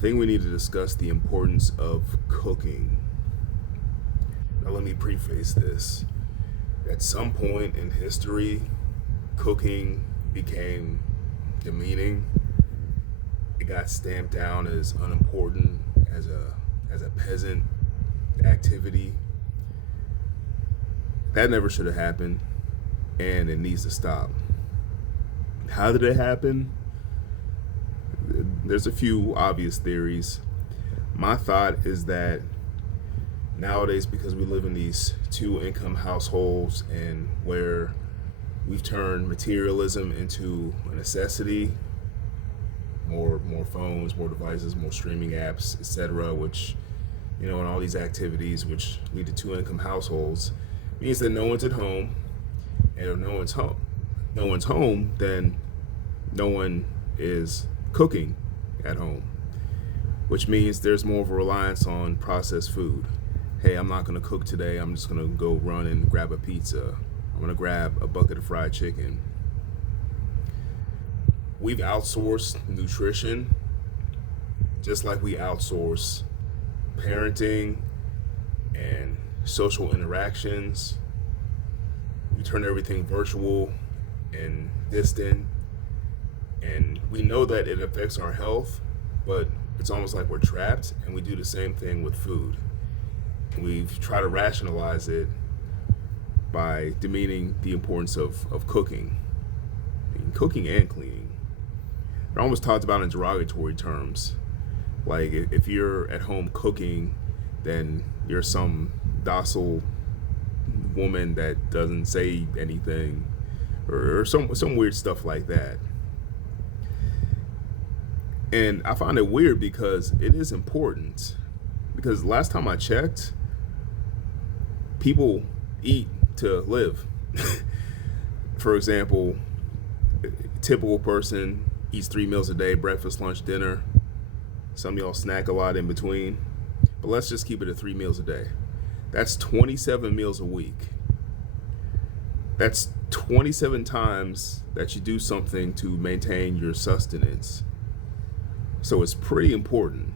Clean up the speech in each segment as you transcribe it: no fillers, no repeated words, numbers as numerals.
think we need to discuss the importance of cooking. Now, let me preface this. At some point in history, cooking became demeaning. It got stamped down as unimportant, as a peasant activity. That never should have happened, and it needs to stop. How did it happen? There's a few obvious theories. My thought is that nowadays, because we live in these two income households and where we've turned materialism into a necessity, more phones, more devices, more streaming apps, etc., which, and all these activities which lead to two income households, means that no one's at home. And if no one's home, then no one is cooking at home, which means there's more of a reliance on processed food. Hey, I'm not going to cook today. I'm just going to go run and grab a pizza. I'm going to grab a bucket of fried chicken. We've outsourced nutrition just like we outsource parenting and social interactions. We turn everything virtual and distant, and we know that it affects our health, but it's almost like we're trapped, and we do the same thing with food. We've tried to rationalize it by demeaning the importance of cooking. I mean, cooking and cleaning. They're almost talked about in derogatory terms. Like, if you're at home cooking, then you're some docile woman that doesn't say anything, or some weird stuff like that. And I find it weird because it is important. Because last time I checked, people eat to live. For example, a typical person eats 3 meals a day: breakfast, lunch, dinner. Some of y'all snack a lot in between. But let's just keep it at 3 meals a day. That's 27 meals a week. That's 27 times that you do something to maintain your sustenance. So it's pretty important.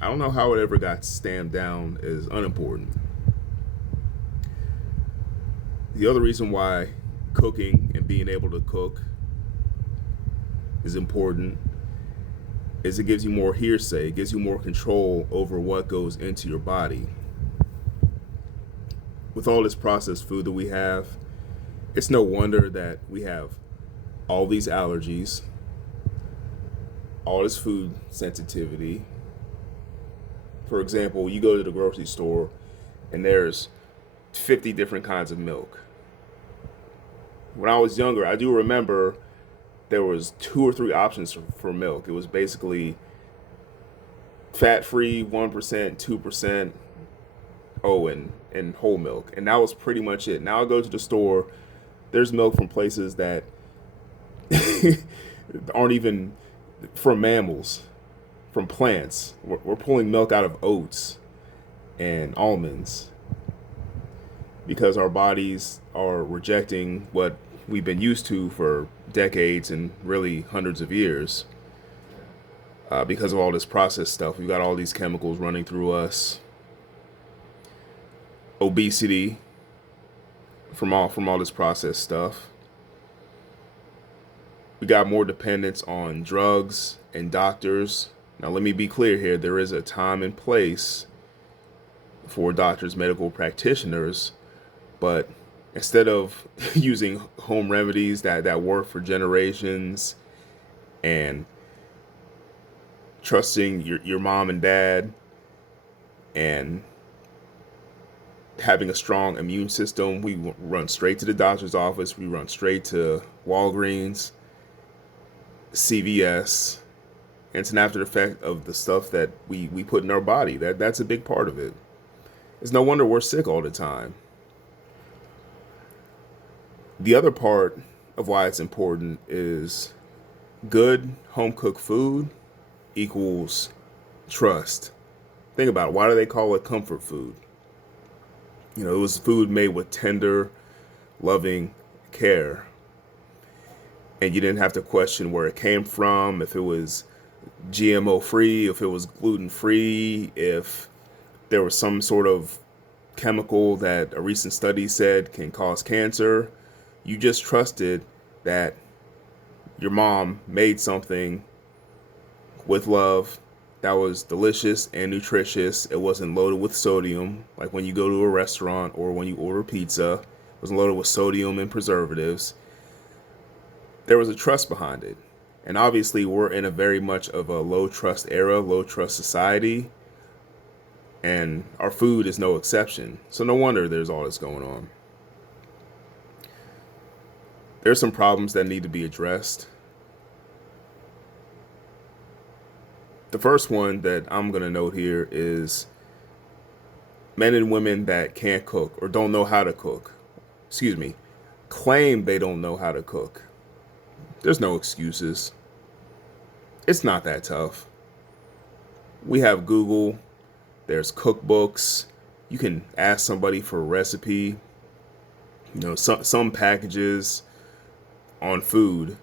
I don't know how it ever got stamped down as unimportant. The other reason why cooking and being able to cook is important is it gives you more hearsay, it gives you more control over what goes into your body. With all this processed food that we have, it's no wonder that we have all these allergies, all this food sensitivity. For example, you go to the grocery store and there's 50 different kinds of milk. When I was younger, I do remember there was 2 or 3 options for milk. It was basically fat-free, 1%, 2%, and whole milk. And that was pretty much it. Now I go to the store, there's milk from places that aren't even from mammals, from plants. We're pulling milk out of oats and almonds because our bodies are rejecting what we've been used to for decades and really hundreds of years. Because of all this processed stuff, we've got all these chemicals running through us, obesity from all this processed stuff. We got more dependence on drugs and doctors. Now, let me be clear here. There is a time and place for doctors, medical practitioners, but instead of using home remedies that work for generations and trusting your mom and dad and having a strong immune system, we run straight to the doctor's office. We run straight to Walgreens, CVS, and it's an after effect of the stuff that we put in our body. That's a big part of it. It's no wonder we're sick all the time. The other part of why it's important is good home cooked food equals trust. Think about it. Why do they call it comfort food? It was food made with tender, loving care. And you didn't have to question where it came from, if it was GMO free, if it was gluten free, if there was some sort of chemical that a recent study said can cause cancer. You just trusted that your mom made something with love that was delicious and nutritious. It wasn't loaded with sodium, like when you go to a restaurant or when you order pizza. It wasn't loaded with sodium and preservatives. There was a trust behind it. And obviously, we're in a very much of a low trust era, low trust society, and our food is no exception. So no wonder there's all this going on. There's some problems that need to be addressed. The first one that I'm going to note here is men and women that can't cook or don't know how to cook. Excuse me, claim they don't know how to cook. There's no excuses. It's not that tough. We have Google, there's cookbooks. You can ask somebody for a recipe. You know, some packages on food,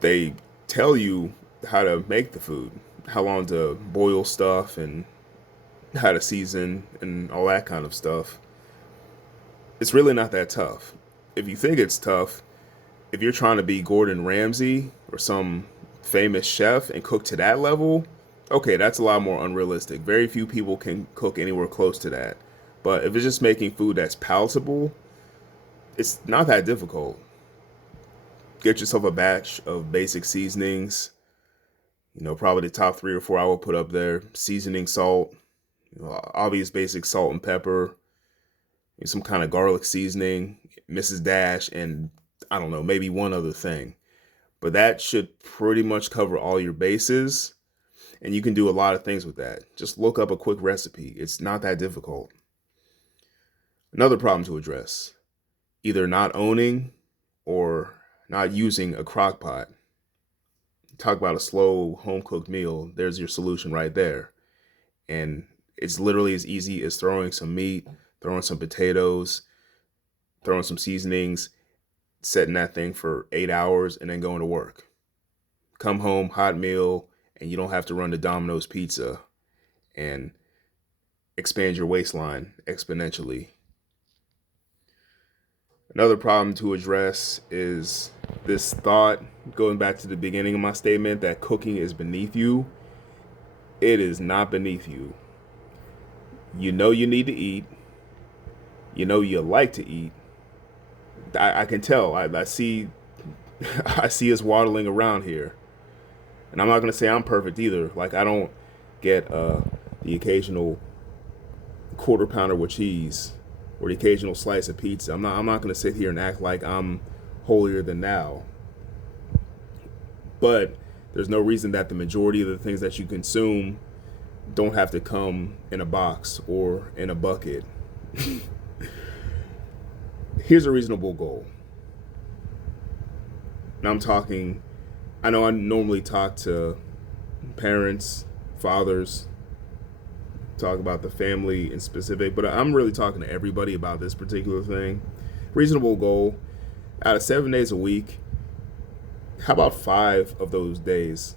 they tell you how to make the food, how long to boil stuff, and how to season and all that kind of stuff. It's really not that tough. If you think it's tough, if you're trying to be Gordon Ramsay or some famous chef and cook to that level, okay, that's a lot more unrealistic. Very few people can cook anywhere close to that. But if it's just making food that's palatable, it's not that difficult. Get yourself a batch of basic seasonings. You know, probably the top 3 or 4 I will put up there. Seasoning, salt, obvious basic salt and pepper, some kind of garlic seasoning, Mrs. Dash, and I don't know, maybe one other thing. But that should pretty much cover all your bases. And you can do a lot of things with that. Just look up a quick recipe. It's not that difficult. Another problem to address, either not owning or not using a crock pot. Talk about a slow home cooked meal. There's your solution right there. And it's literally as easy as throwing some meat, throwing some potatoes, throwing some seasonings, setting that thing for 8 hours, and then going to work. Come home, hot meal, and you don't have to run to Domino's Pizza and expand your waistline exponentially. Another problem to address is this thought, going back to the beginning of my statement, that cooking is beneath you. It is not beneath you. You know you need to eat. You know you like to eat. I can tell. I see I see us waddling around here. And I'm not going to say I'm perfect either. Like, I don't get the occasional quarter pounder with cheese or the occasional slice of pizza. I'm not going to sit here and act like I'm holier than thou. But there's no reason that the majority of the things that you consume don't have to come in a box or in a bucket. Here's a reasonable goal. And I know I normally talk to parents, fathers, talk about the family in specific, but I'm really talking to everybody about this particular thing. Reasonable goal, out of 7 days a week, how about 5 of those days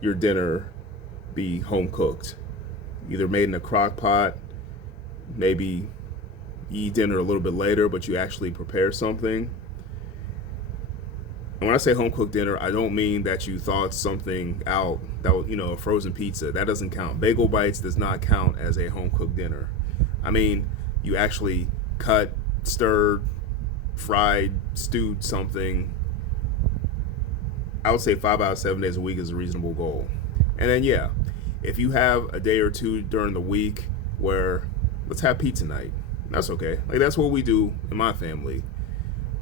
your dinner be home cooked? Either made in a crock pot, maybe you eat dinner a little bit later, but you actually prepare something. And when I say home cooked dinner, I don't mean that you thawed something out that was, a frozen pizza. That doesn't count. Bagel bites does not count as a home cooked dinner. I mean, you actually cut, stirred, fried, stewed something. I would say 5 out of 7 days a week is a reasonable goal. And then, yeah, if you have a day or two during the week where let's have pizza night, that's okay. Like, that's what we do in my family.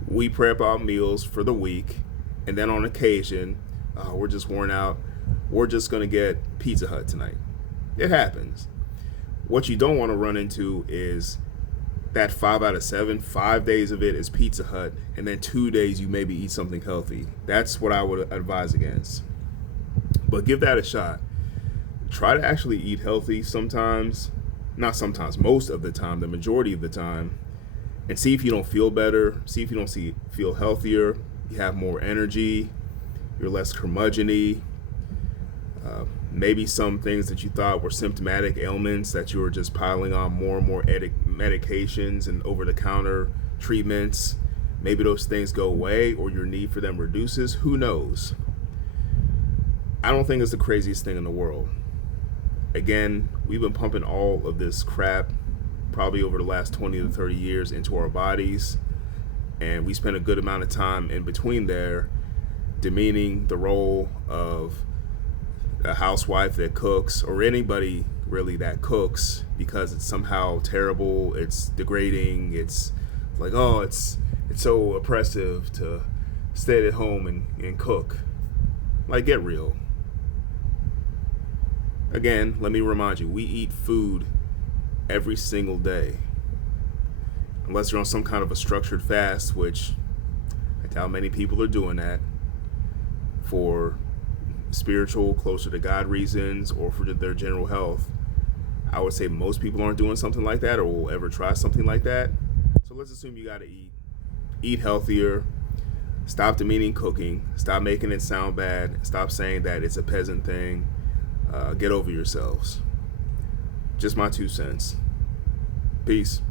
We prep out meals for the week, and then on occasion, we're just worn out. We're just going to get Pizza Hut tonight. It happens. What you don't want to run into is that 5 out of 7, 5 days of it is Pizza Hut, and then 2 days you maybe eat something healthy. That's what I would advise against. But give that a shot. Try to actually eat healthy sometimes. Not sometimes, most of the time, the majority of the time. And see if you don't feel better. See if you don't feel healthier. You have more energy. You're less curmudgeon-y. Maybe some things that you thought were symptomatic ailments that you were just piling on more and more medications and over-the-counter treatments. Maybe those things go away or your need for them reduces. Who knows? I don't think it's the craziest thing in the world. Again, we've been pumping all of this crap probably over the last 20 to 30 years into our bodies, and we spend a good amount of time in between there demeaning the role of a housewife that cooks, or anybody really that cooks, because it's somehow terrible, it's degrading, it's like, oh, it's so oppressive to stay at home and cook. Like, get real. Again, let me remind you, we eat food every single day. Unless you're on some kind of a structured fast, which I doubt many people are doing that for spiritual, closer to God reasons, or for their general health. I would say most people aren't doing something like that or will ever try something like that. So let's assume you gotta eat healthier, stop demeaning cooking, stop making it sound bad, stop saying that it's a peasant thing. Get over yourselves. Just my 2 cents. Peace.